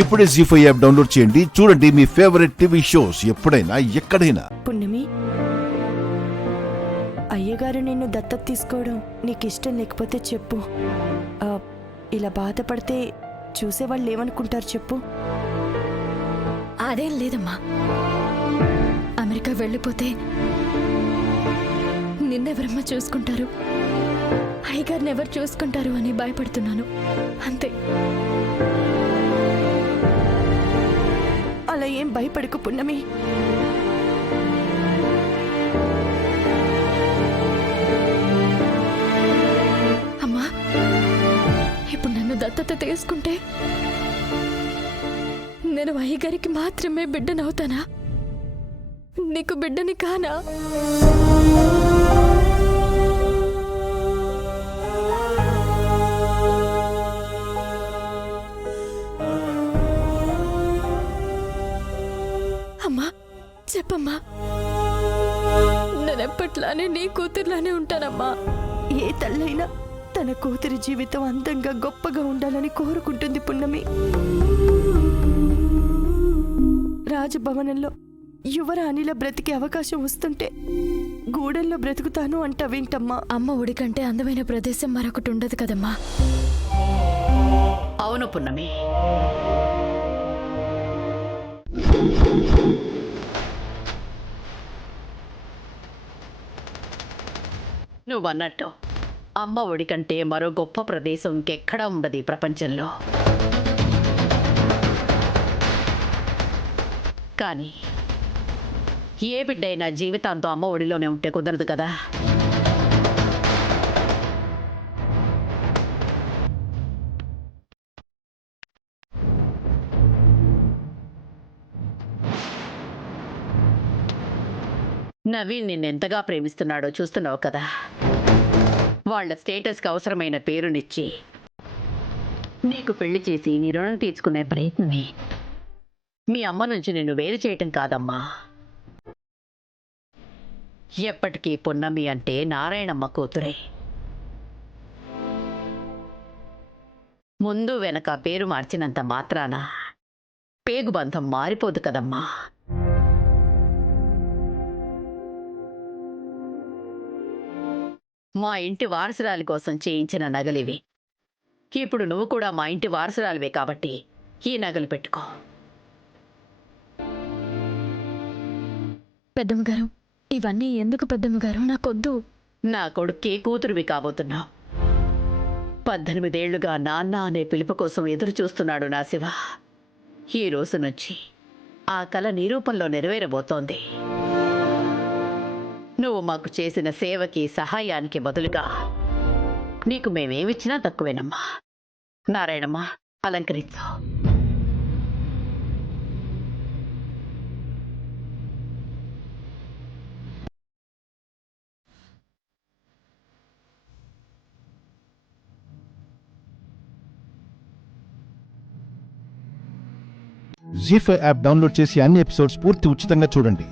ఇప్పుడే జీ5 app download చేయండి. చూడండి మీ ఫేవరెట్ టీవీ షోస్ ఎప్పుడైనా ఎక్కడైనా. పున్నమి, అయ్యగారు నిన్ను దత్తత తీసుకోవడం నీకిష్టం లేకపోతే చెప్పు. ఇలా బాధపడితే చూసేవాళ్ళు ఏమనుకుంటారు చెప్పు. అదేం లేదమ్మా. అమెరికా వెళ్ళిపోతే నిన్నెవరమ్మా చూసుకుంటారు, అయ్యగారిని ఎవరు చూసుకుంటారు అని భయపడుతున్నాను అంతే. అలా ఏం భయపడకు పున్నమి. అమ్మా, ఇప్పుడు నన్ను దత్తత తీసుకుంటే నేను అయ్యగారికి మాత్రమే బిడ్డనవుతానా? నీకు బిడ్డని కానా? అమ్మా చెప్పమ్మా, నేనెప్పట్లానే నీ కూతురులానే ఉంటానమ్మా. ఏ తల్లైనా తన కూతురి జీవితం అందంగా గొప్పగా ఉండాలని కోరుకుంటుంది పున్నమి. రాజభవనంలో యువరాణిలా బ్రతికే అవకాశం వస్తుంటే గూడెల్లో బ్రతుకుతాను అంటావేంటమ్మా? అమ్మ ఒడి కంటే అందమైన ప్రదేశం మరొకటి ఉండదు కదమ్మా. అవును పున్నమి, నువ్వన్నట్టు అమ్మ ఒడి కంటే మరో గొప్ప ప్రదేశం ఇంకెక్కడా ఉండదు ఈ ప్రపంచంలో. కానీ ఏ బిడ్డైనా జీవితాంతం అమ్మ ఒడిలోనే ఉంటే కుదరదు కదా. నవీన్ నిన్నెంతగా ప్రేమిస్తున్నాడో చూస్తున్నావు కదా. వాళ్ళ స్టేటస్కి అవసరమైన పేరునిచ్చి నీకు పెళ్లి చేసి నీ రుణం తీర్చుకునే ప్రయత్నమే. మీ అమ్మ నుంచి నిన్ను వేరు చేయటం కాదమ్మా. ఎప్పటికీ పున్నమి అంటే నారాయణమ్మ కూతురే. ముందు వెనక పేరు మార్చినంత మాత్రాన పేగుబంధం మారిపోదు కదమ్మా. మా ఇంటి వారసురాలి కోసం చేయించిన నగలివి. ఇప్పుడు నువ్వు కూడా మా ఇంటి వారసురాలివే కాబట్టి ఈ నగలు పెట్టుకో. పెద్దమ్మ గారు, ఇవన్నీ ఎందుకు పెద్దమ్మ గారు? నాకొద్దు. నా కొడుక్కి కూతురువి కాబోతున్నావు. 18 ఏళ్లుగా నాన్న అనే పిలుపు కోసం ఎదురు చూస్తున్నాడు నా శివ. ఈ రోజు నుంచి ఆ కల నీ రూపంలో నెరవేరబోతోంది. నువ్వు మాకు చేసిన సేవకి సహాయానికి బదులుగా నీకు మేమేమిచ్చినా తక్కువేనమ్మా. నారాయణమ్మ, అలంకరించు. జీ5 యాప్ డౌన్లోడ్ చేసి అన్ని ఎపిసోడ్స్ పూర్తి ఉచితంగా చూడండి.